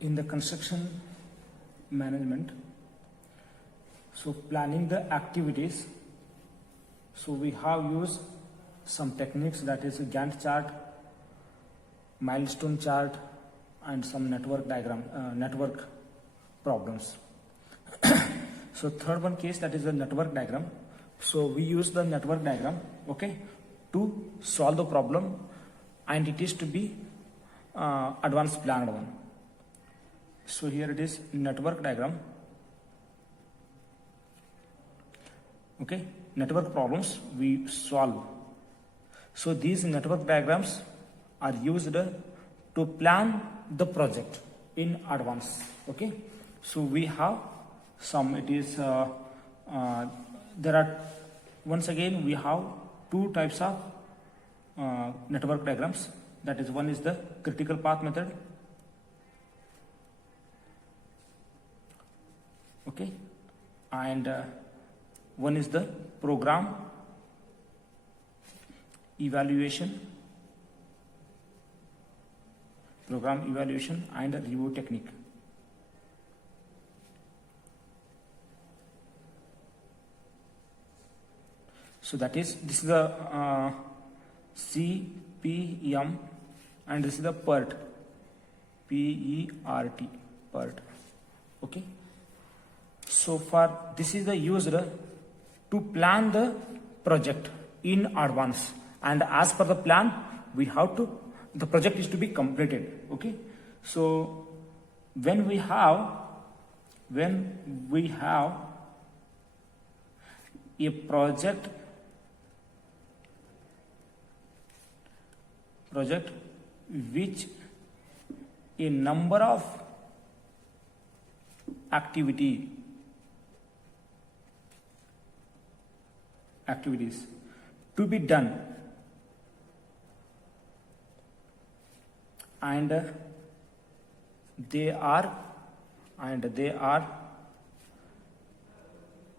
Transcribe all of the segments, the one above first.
in the construction management, so planning the activities, so we have used some techniques, that is Gantt chart, milestone chart, and some network diagram, network problems. So third one case, that is the network diagram. So we use the network diagram, okay, to solve the problem, and it is to be advanced planned one. So here it is, network diagram. Okay, network problems we solve. So these network diagrams are used to plan the project in advance. Okay, so we have some, it is there are, once again we have two types of network diagrams. That is, one is the critical path method, okay, and one is the program evaluation and review technique. So that is, this is the CPM, and this is the PERT, PERT, PERT. Okay. So for this is the used to plan the project in advance, and as per the plan, we have to, the project is to be completed. Okay. So when we have a project which a number of activities to be done, and they are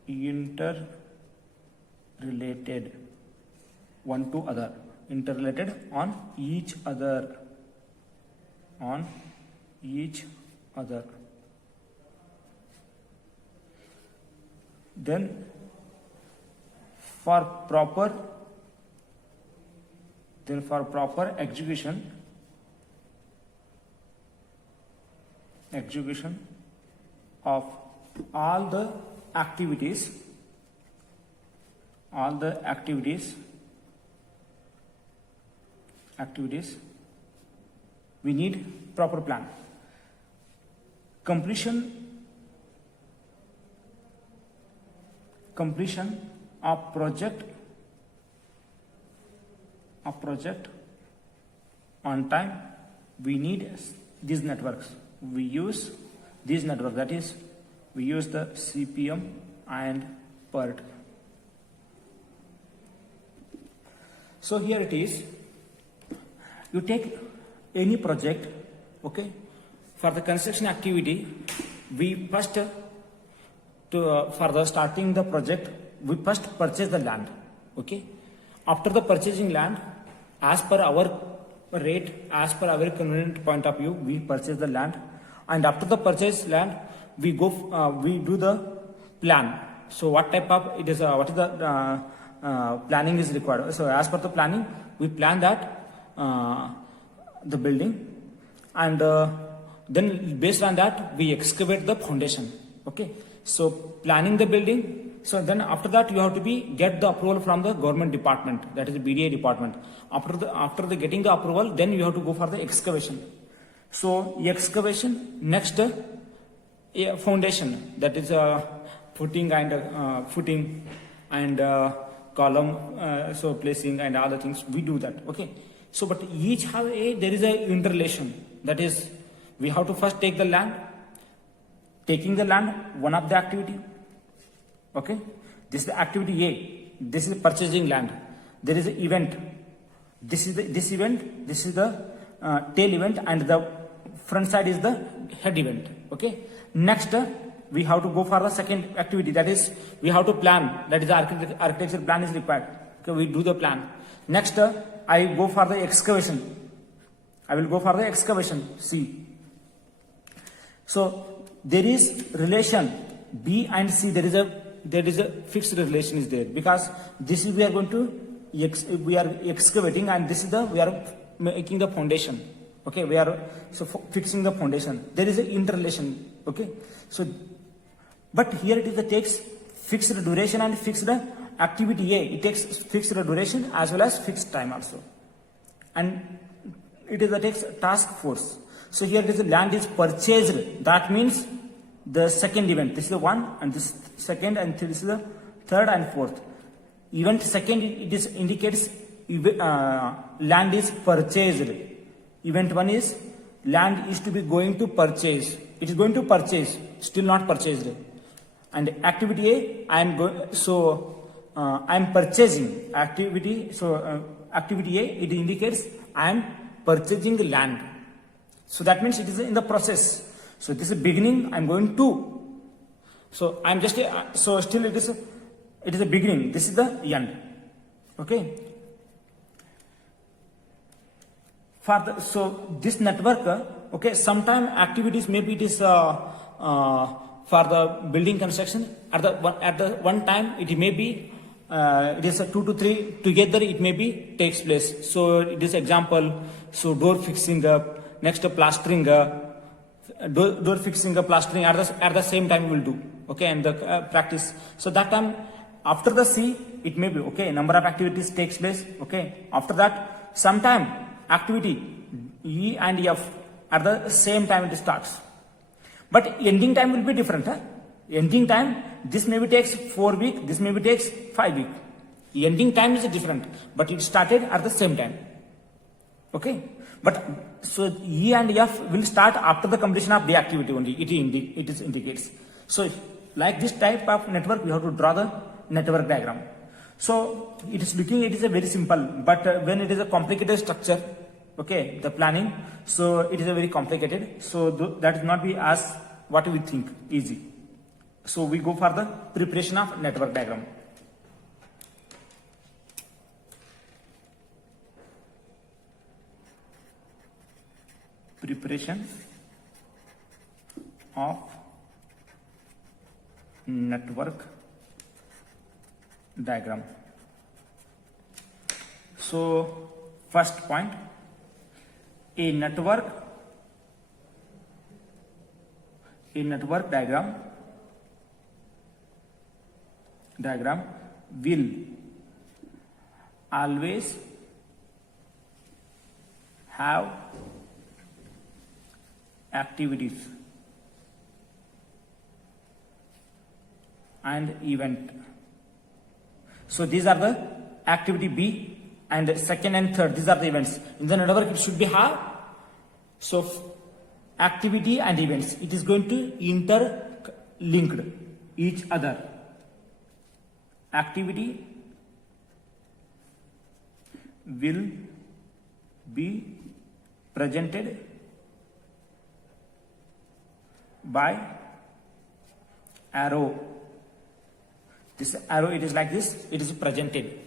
interrelated one to other, interrelated on each other, then for proper execution of all the activities we need proper plan. Completion of project on time, we need these networks. We use these networks, that is, we use the CPM and PERT. So here it is, you take any project, okay, for the construction activity, we first for the starting the project, we first purchase the land. Okay, after the purchasing land, as per our rate, as per our convenient point of view, we purchase the land, and after the purchase land, we go we do the plan. So what type of it is, what is the planning is required. So as per the planning, we plan that the building, and then based on that we excavate the foundation. Okay, so planning the building. So then after that you have to get the approval from the government department, that is the BDA department. After the getting the approval, then you have to go for the excavation. So excavation, next foundation, that is footing and column, so placing and other things, we do that. Okay, so but each have there is a interrelation, that is, we have to first take the land. Taking the land, one of the activity. Okay, this is the activity A. This is purchasing land. There is an event. This is this event. This is the tail event, and the front side is the head event. Okay. Next, we have to go for the second activity. That is, we have to plan. That is, the architecture plan is required. Okay, we do the plan. Next, I go for the excavation. I will go for the excavation. C. So there is relation B and C. There is a fixed relation is there, because this is we are going to we are excavating, and this is we are making the foundation. Okay, we are fixing the foundation. There is an interrelation. Okay, so but here it is takes fixed duration and fixed activity A. It takes fixed duration as well as fixed time also, and it is takes task force. So here it is land is purchased. That means the second event. This is the one, and this second, and this is the third and fourth. Event second, it is indicates land is purchased. Event one is land is to be going to purchase. It is going to purchase, still not purchased. And activity A, I am going. I am purchasing activity. Activity A, it indicates I am purchasing land. So that means it is in the process. So this is beginning. I am going to. So I am just still it is a beginning. This is the end. Okay. So this network, okay, sometime activities, maybe it is for the building construction. At the one time, it may be it is a 2 to 3 together. It may be takes place. So it is example. So door fixing up, next plastering, door fixing, plastering at the same time we will do. Okay, and the practice. So that time after the C, it may be okay. Number of activities takes place. Okay, after that, sometime activity E and F at the same time it starts, but ending time will be different. Ending time, this maybe takes 4 weeks, this maybe takes 5 weeks. Ending time is different, but it started at the same time. Okay, but so E and F will start after the completion of the activity only. It indicates. So like this type of network, we have to draw the network diagram. So it is a very simple, but when it is a complicated structure, okay, the planning, so it is a very complicated. So that is not be as what we think easy. So we go for the preparation of network diagram. Preparation of network diagram. So first point, a network diagram will always have activities and event. So these are the activity B, and second and third, these are the events. In the network, it should be have. So activity and events, it is going to interlinked each other. Activity will be presented by arrow. This arrow, it is like this, it is presented.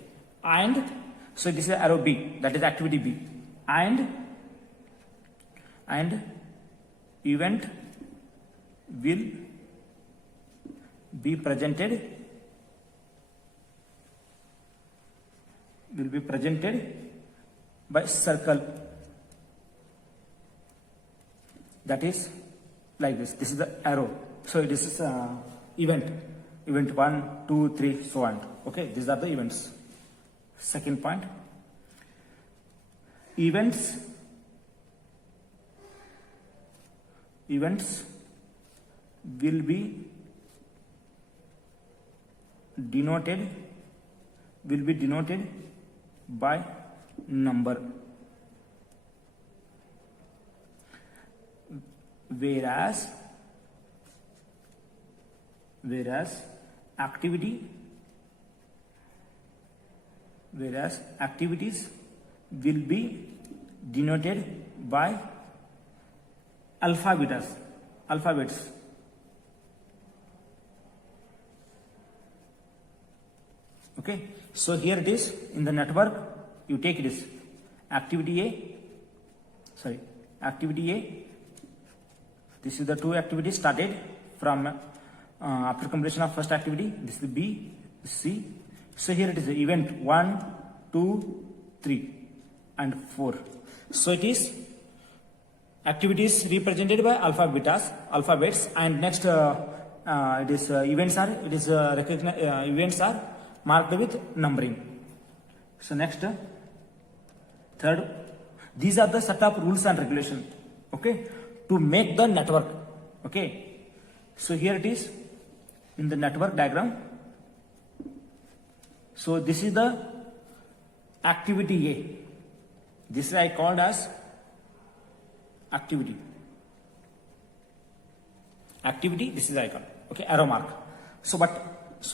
And so this is arrow B, that is activity B. And event will be presented by circle. That is like this. This is the arrow. So this is event 1, 2, 3, so on. Okay, these are the events. Second point, events will be denoted by number, whereas activities will be denoted by alphabets. Okay, so here it is in the network. You take this activity A, This is the two activities started from after completion of first activity. This is B, C. So here it is event 1, 2, 3 and 4. So it is activities represented by alphabets, and next it is events are marked with numbering. So next third, these are the set of rules and regulations, okay, to make the network. Okay, so here it is in the network diagram. So this is the activity A. This is I called as activity. This is icon. Okay, arrow mark. So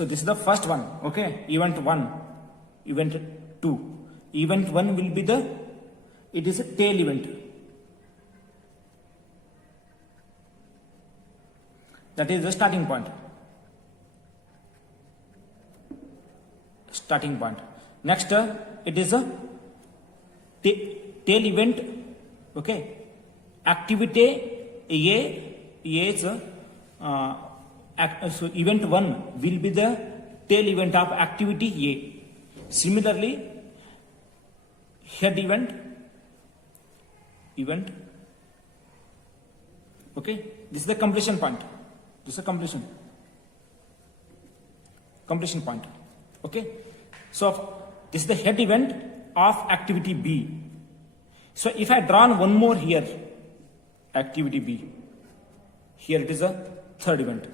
this is the first one. Okay, event 1, event 2. Event 1 will be it is a tail event. That is the starting point. Next, it is a tail event. Okay, activity A is so event 1 will be the tail event of activity A. Similarly, head event. Okay, this is the completion point. This is a completion point. Okay, so this is the head event of activity B. So if I draw one more here, activity B, here it is a third event.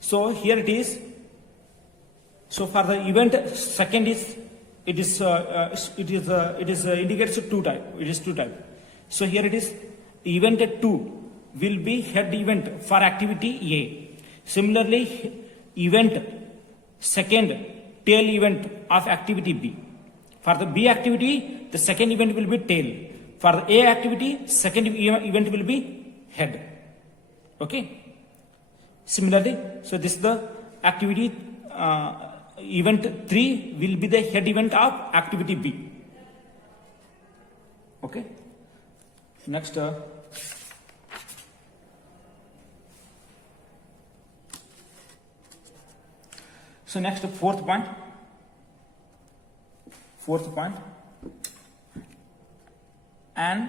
So here it is. So for the event second is it is indicates two type. It is two type. So here it is event 2 will be head event for activity A. Similarly, event second tail event of activity B. For the B activity, the second event will be tail. For the A activity, second event will be head. Okay. Similarly, so this is the activity event 3 will be the head event of activity B. Okay. Next, so next fourth point, an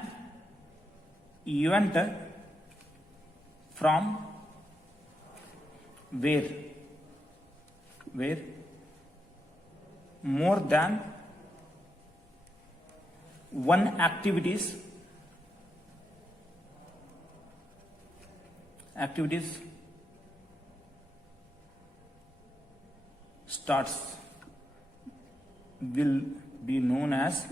event from where more than one activities starts will be known as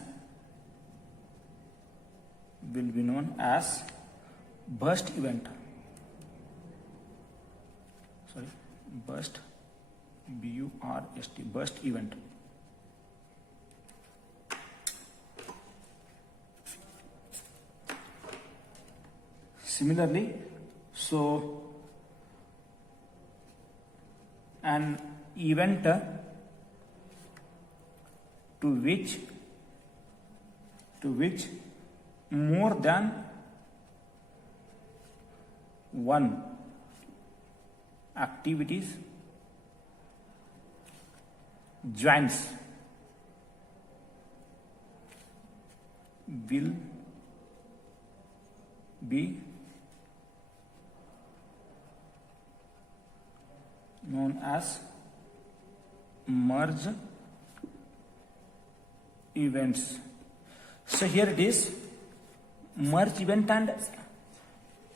burst event. Burst, B-U-R-S-T, burst event. Similarly, so an event to which more than one activities joins will be known as merge events. So here it is merge event and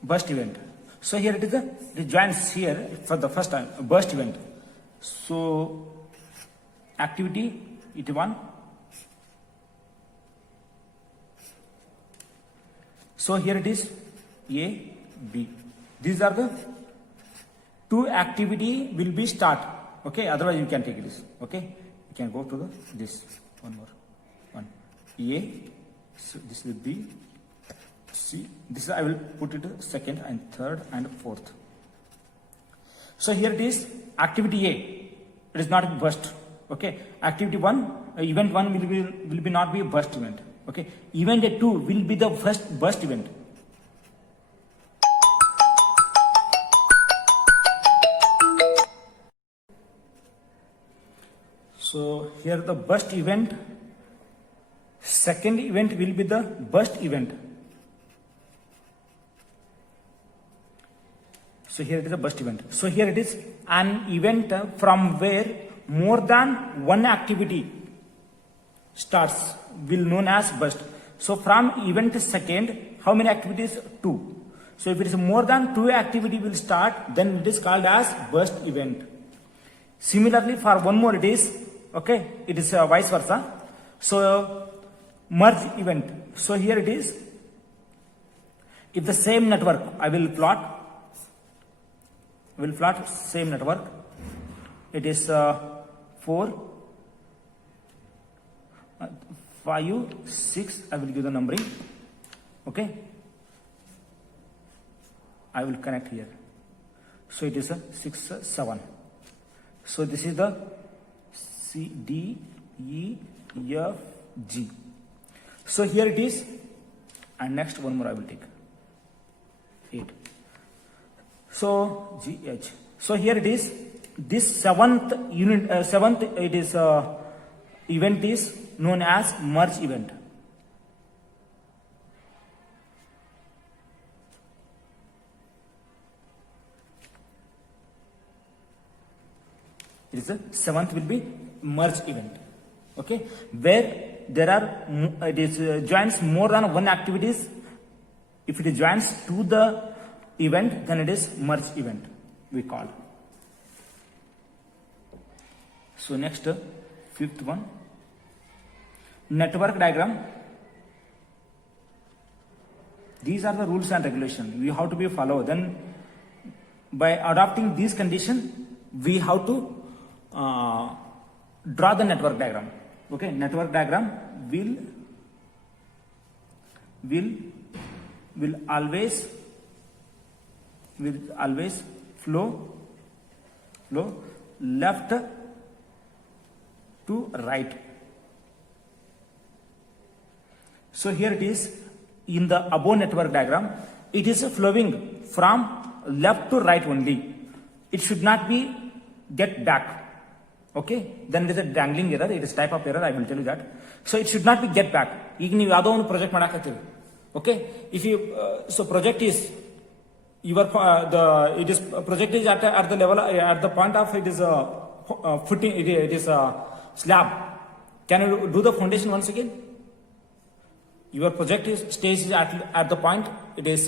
burst event. So here it is the joins here for the first time, burst event. So activity it 1. So here it is A, B. These are the two activity will be start. Okay, otherwise you can take this. Okay, you can go to this one more. A, so this will be C. This I will put it second and third and fourth. So here it is activity A. It is not burst. Okay, activity 1, event 1 will be not be a burst event. Okay, event 2 will be the first burst event. here the burst event, second event will be the burst event. So here it is a burst event. So here it is an event from where more than one activity starts will known as burst. So from event second, how many activities? 2. So if it is more than 2 activity will start, then it is called as burst event. Similarly, for one more it is, okay, it is vice versa. So merge event. So here it is, if the same network, I will plot same network. It is 4, 5, 6, I will give the numbering, okay. I will connect here. So it is a 6, 7. So this is the C, D, E, F, G. So here it is, and next one more I will take, 8. So G, H. So here it is, this seventh it is event is known as merge event. It is the seventh will be merge event, okay, where there are it is joins more than one activities. If it joins to the event, then it is merge event we call. So next, fifth one, network diagram. These are the rules and regulations we have to be follow. Then by adopting these conditions, we have to draw the network diagram. Okay, network diagram will always flow left to right. So here it is, in the above network diagram, it is flowing from left to right only. It should not be get back. Okay, then it is a dangling error. It is type of error, I will tell you that. So it should not be get back. ಈಗ ನೀವು ಯಾವುದೋ ಒಂದು project ಮಾಡಕತ್ತೀರಿ, okay, if you so project is your it is project is at the level at the point of it is footing, it is a slab. Can you do the foundation once again? Your project is stage is at the point it is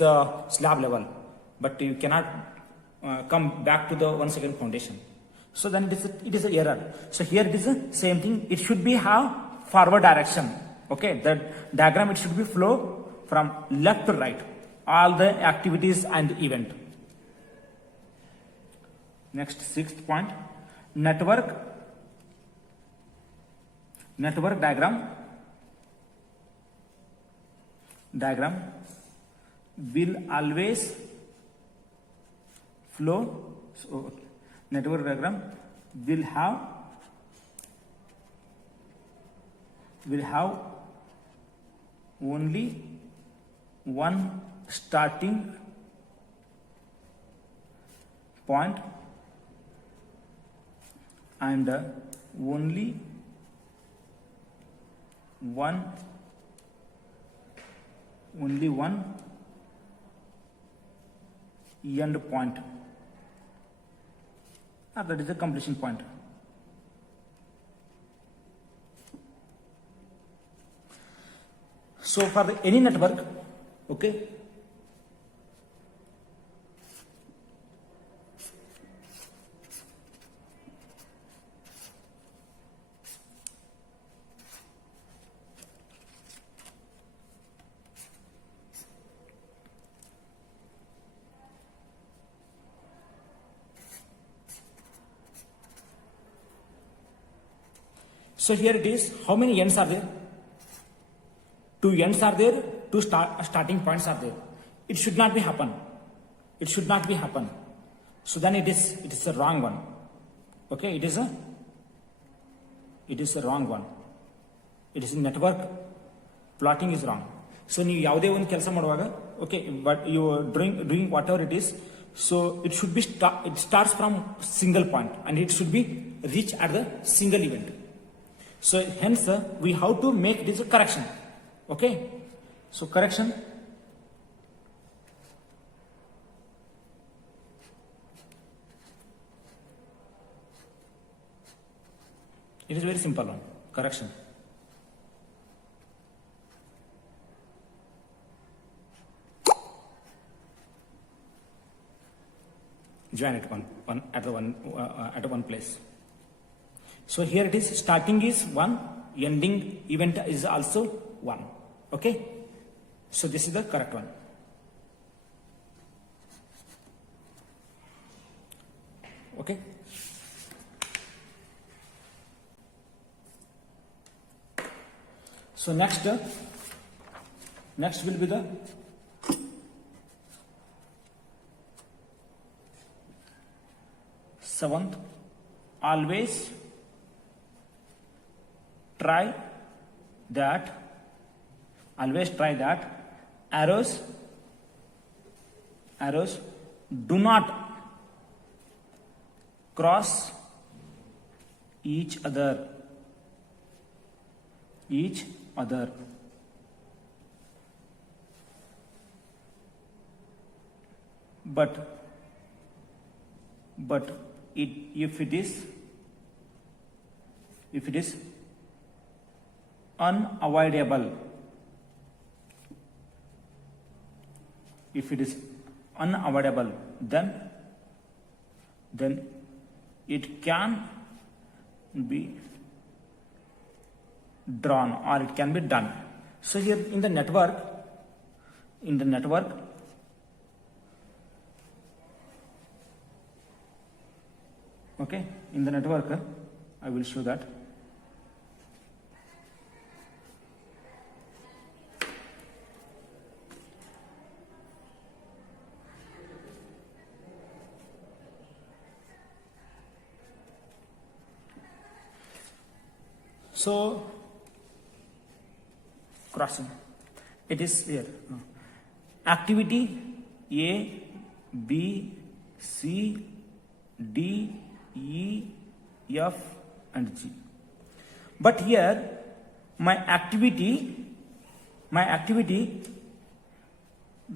slab level, but you cannot come back to the once again foundation. So then it is a error. So here it is the same thing. It should be have forward direction. Okay, the diagram it should be flow from left to right, all the activities and event. Next, sixth point, network diagram will always flow. So network diagram will have only one starting point and only one end point, that is the completion point. So for any network, okay, so here it is, how many ends are there? 2 ends are there, 2 starting points are there. It should not be happen. So then it is a wrong one. Okay, it is a wrong one. It is network plotting is wrong. So ನೀವು ಯಾವುದೇ ಒಂದು ಕೆಲಸ ಮಾಡುವಾಗ, okay, but you are doing whatever it is, so it should be it starts from single point and it should be reached at the single event. So hence we have to make this correction. Okay. So correction. It is very simple one. Correction. Join at one place. So here it is. Starting is 1, ending event is also 1. Okay. So this is the correct one. Okay. So next will be the seventh. Always try that arrows do not cross each other. But if it is unavoidable, then it can be drawn or it can be done. So here in the network, okay, in the network, I will show that. So crossing, it is here. Activity A, B, C, D, E, F and G. But here my activity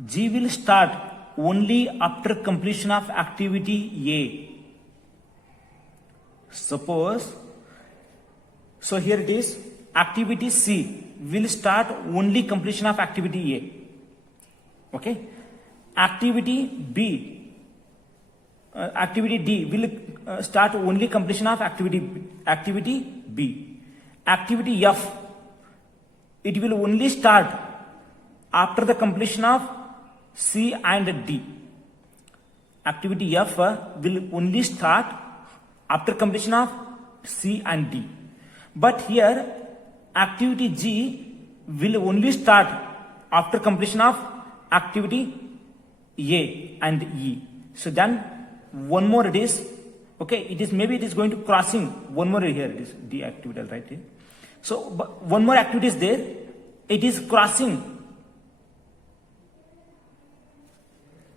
G will start only after completion of activity A. Suppose, so here it is, activity C will start only completion of activity A. Okay. Activity D will start only completion of activity B. Activity F, it will only start after the completion of C and D. Activity F will only start after completion of C and D. But here activity G will only start after completion of activity A and E. So then one more it is, okay, it is maybe it is going to crossing one more here, it is D activity right here. So one more activity is there, it is crossing,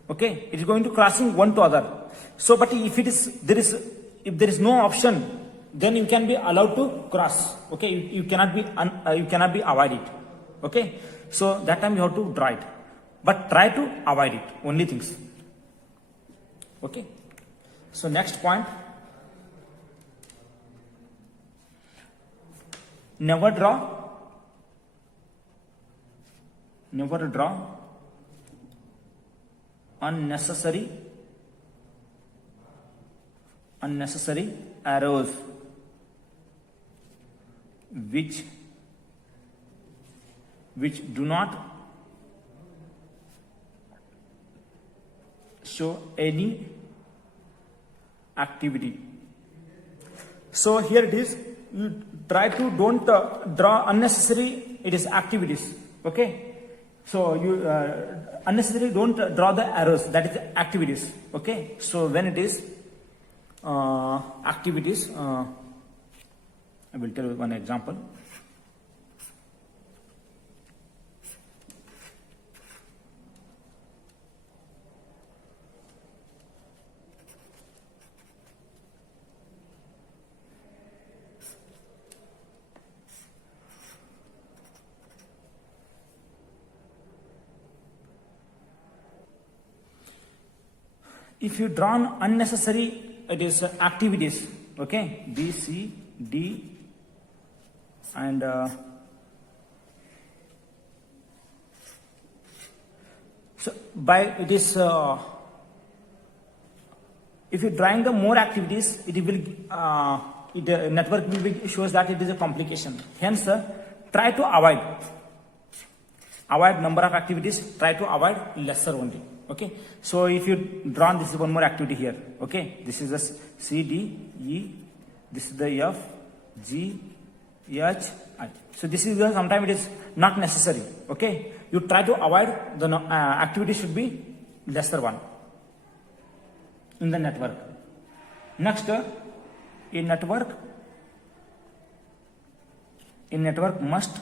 okay, it is going to crossing one to other. So but if there is no option, then you can be allowed to cross. Okay, you cannot be avoid it. Okay, so that time you have to draw it, but try to avoid it, only things. Okay, so next point, never draw unnecessary arrows which do not show any activity. So here it is, you try to don't draw unnecessary, it is activities. Okay, so you unnecessarily don't draw the arrows, that is activities. Okay, so when it is activities, I will tell you one example. If you draw unnecessary, it is activities, okay, B, C, D, and so by it is if you drawing the more activities, it will network will be shows that it is a complication. Hence, try to avoid number of activities. Try to avoid lesser only. Okay. So if you draw, this is one more activity here. Okay. This is the C, D, E. This is the F, G, H, I. So this is the sometimes it is not necessary. Okay. You try to avoid the activity should be lesser one in the network. Next, in network must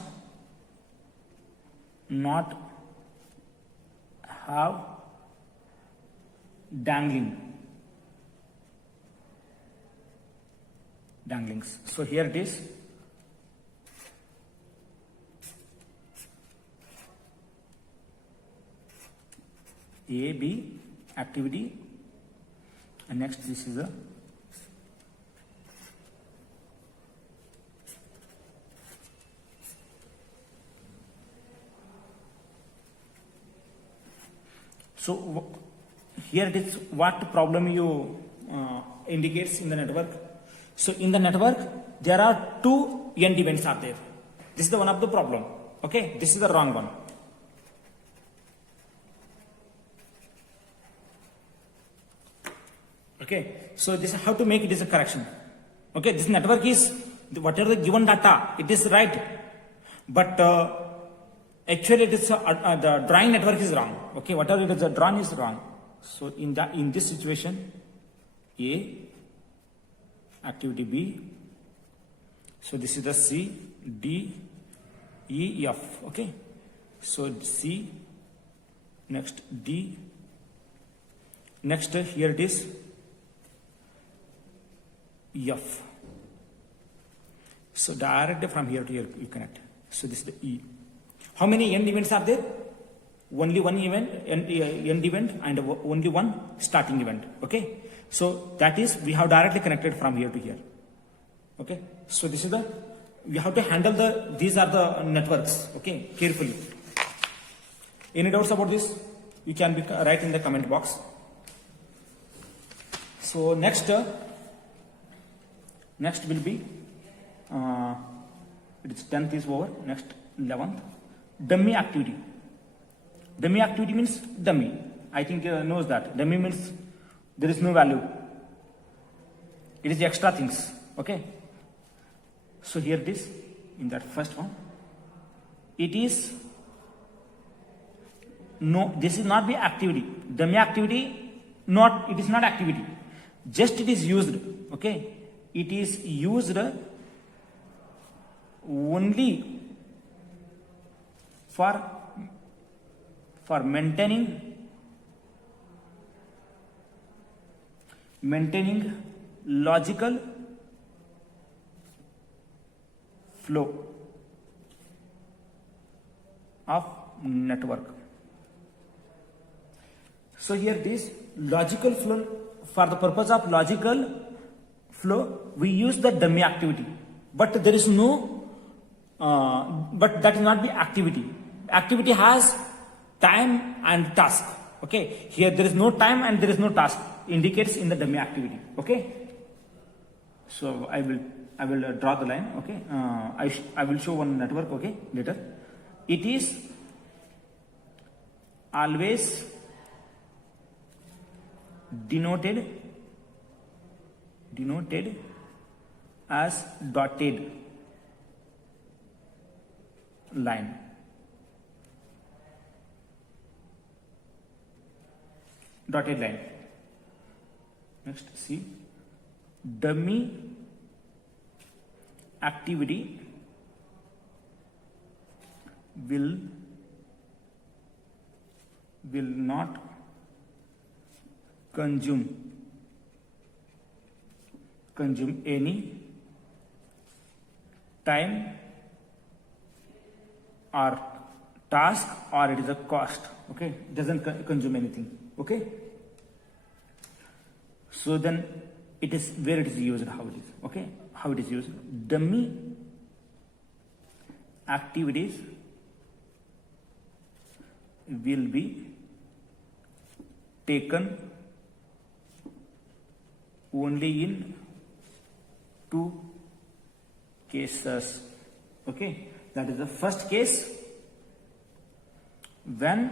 not have danglings. So here it is. A, B, activity, and next this is a so here it is what problem you indicates in the network. So in the network there are two end events are there. This is the one of the problem. Okay, this is the wrong one. Okay, so this is how to make it is a correction. Okay, this network is whatever the given data, it is right, but actually it is the drawing network is wrong. Okay, whatever it is the drawn is wrong. So in this situation, A, activity B. So this is the C, D, E, F. Okay, so C, next D, next here it is F. So directly from here to here you connect. So this is the E. How many end events are there? Only one event, end event, and only one starting event. Okay. So that is we have directly connected from here to here. Okay. So this is the we have to handle these are the networks. Okay, carefully. Any doubts about this? You can write in the comment box. So next will be it's 10th is over. Next 11th, dummy activity. Dummy activity means dummy. I think knows that. Dummy means there is no value. It is extra things. Okay. So here it is in that first one. It is no. This is not the activity. Dummy activity. Not. It is not activity. Just it is used. Okay. It is used only for maintaining logical flow of network. So here this logical flow, for the purpose of logical flow we use the dummy activity, but there is no but that is not the activity. Activity has time and task. Okay, here there is no time and there is no task, indicates in the dummy activity. Okay, so I will draw the line. Okay, I will show one network. Okay, later. It is always denoted as dotted line. Dotted line. Next, see, dummy activity will not consume any time or task, or it is a cost. Okay, it doesn't consume anything. Okay, So then it is where it is used, how it is, okay, how it is used. Dummy activities will be taken only in 2 cases. Okay, that is the first case, when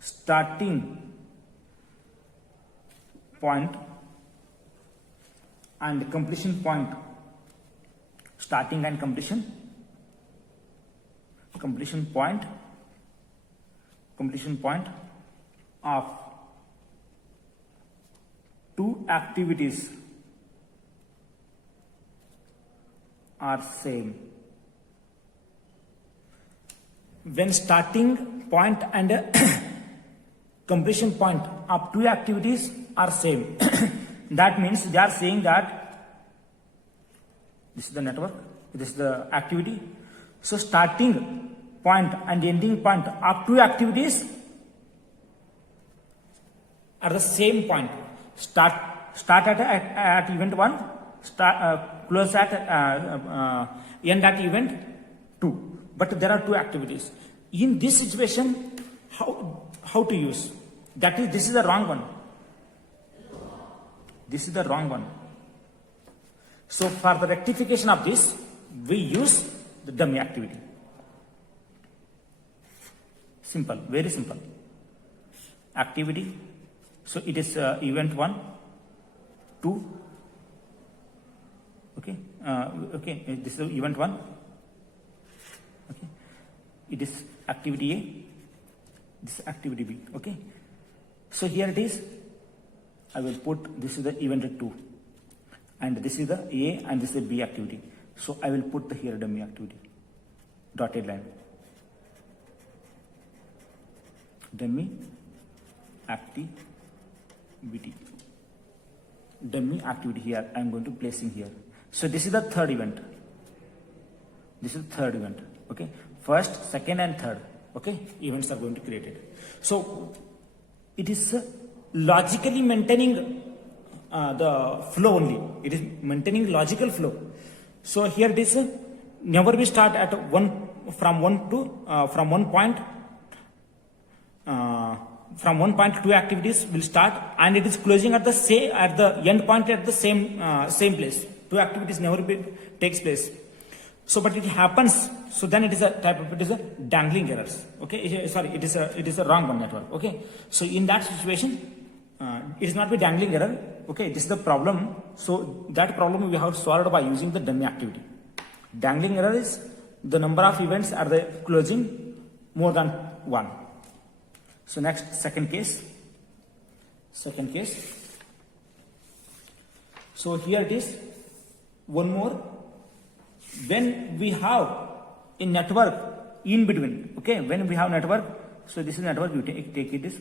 starting point and completion point, starting and completion point of 2 activities are same. When starting point and completion point of 2 activities are same, that means they are saying that this is the network, this is the activity. So starting point and ending point of 2 activities are the same point. Start at event 1, close at end at event 2. But there are 2 activities. In this situation, how to use? That is, this is the wrong one. This is the wrong one. So for the rectification of this, we use the dummy activity. Simple, very simple. Activity. So it is event 1, 2. Okay. Okay. This is event 1. Okay. It is activity A. This is activity B. Okay. So here it is. I will put, this is the event 2, and this is the A and this is the B activity. So I will put here dummy activity, dotted line. Dummy activity. Dummy activity here I am going to place in here. So this is the third event. This is the third event. Okay. First, second and third. Okay. Events are going to be created. So it is logically maintaining the flow only. It is maintaining logical flow. So here it is, never we start at from one point. From one point, 2 activities will start, and it is closing at the end point at the same place. 2 activities never takes place. So, but it happens. So then it is a dangling errors. Okay, sorry, it is a wrong one network. Okay, so in that situation, it is not a dangling error. Okay, this is the problem. So that problem we have solved by using the dummy activity. Dangling error is the number of events at the closing more than 1. So next, second case. So here it is, one more. When we have a network in between, okay, when we have network, so this is network, you take it is.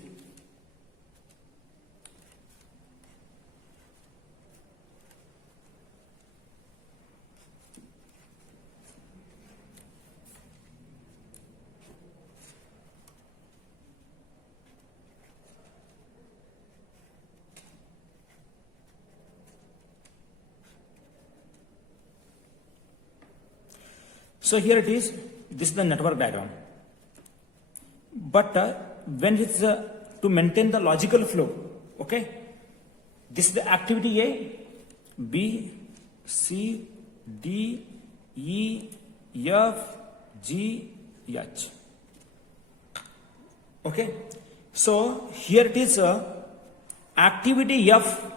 So here it is, this is the network diagram. But when it's to maintain the logical flow, okay, this is the activity A, B, C, D, E, F, G, H. Okay, so here it is, activity F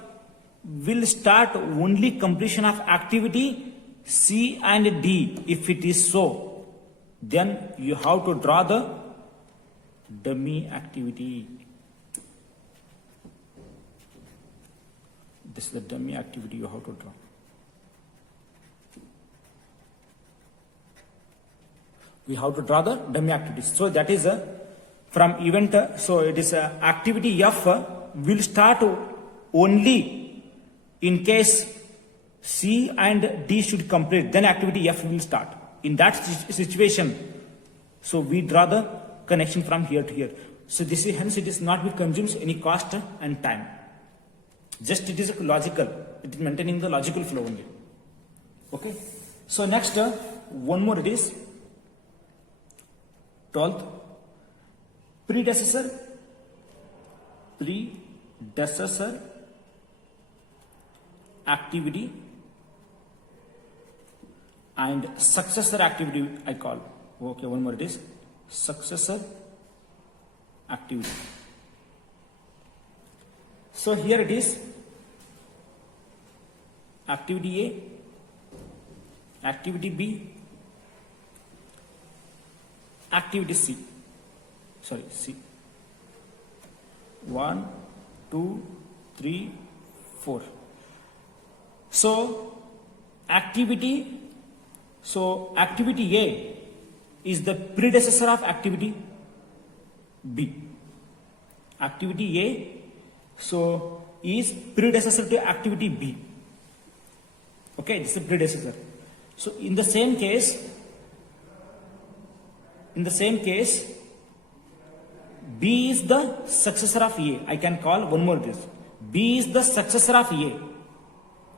will start only completion of activity C and D. If it is so, then you have to draw the dummy activity. This is the dummy activity you have to draw. We have to draw the dummy activities. So that is from event. So it is activity F will start only in case C and D should complete, then activity F will start. In that situation, so we draw the connection from here to here. So this is, hence it is not, it consumes any cost and time. Just it is logical. It is maintaining the logical flow only. Okay. So next, one more it is 12th predecessor activity and successor activity I call. Okay, one more it is successor activity. So here it is activity A, activity B, activity C. Sorry, C. 1, 2, 3, 4. So activity A is the predecessor of activity B. Activity A is predecessor to activity B. Okay, this is the predecessor. So in the same case, B is the successor of A. I can call one more this. B is the successor of A.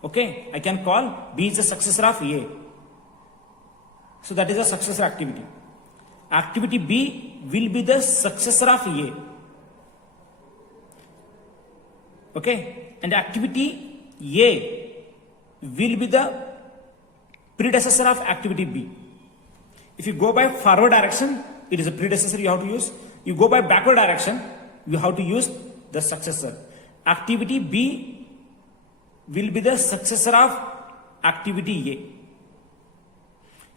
Okay, I can call B is the successor of A. So that is a successor activity. Activity B will be the successor of A. Okay, and activity A will be the predecessor of activity B. If you go by forward direction, it is a predecessor you have to use. You go by backward direction, you have to use the successor. Activity B will be the successor of activity A.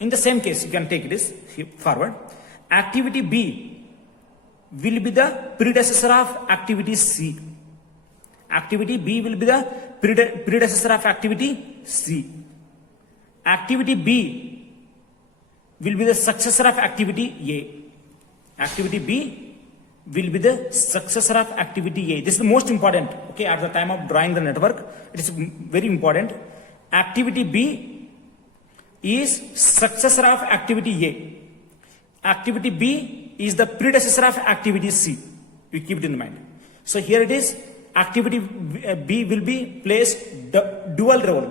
In the same case, you can take this forward. Activity B will be the predecessor of activity C. Activity B will be the predecessor of activity C. Activity B will be the successor of activity A. Activity B will be the successor of activity A. This is the most important. Okay, at the time of drawing the network, it is very important. Activity B is successor of activity A. Activity B is the predecessor of activity C. You keep it in mind. So here it is. Activity B will be placed the dual role.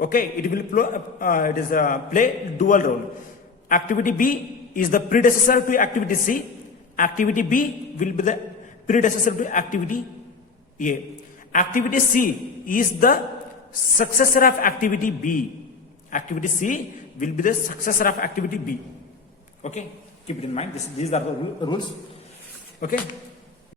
Okay, it will play dual role. Activity B is the predecessor to activity C. Activity B will be the predecessor to activity A. Activity C is the successor of activity B. Activity C will be the successor of activity B. Okay, keep it in mind. These are the rules. Okay.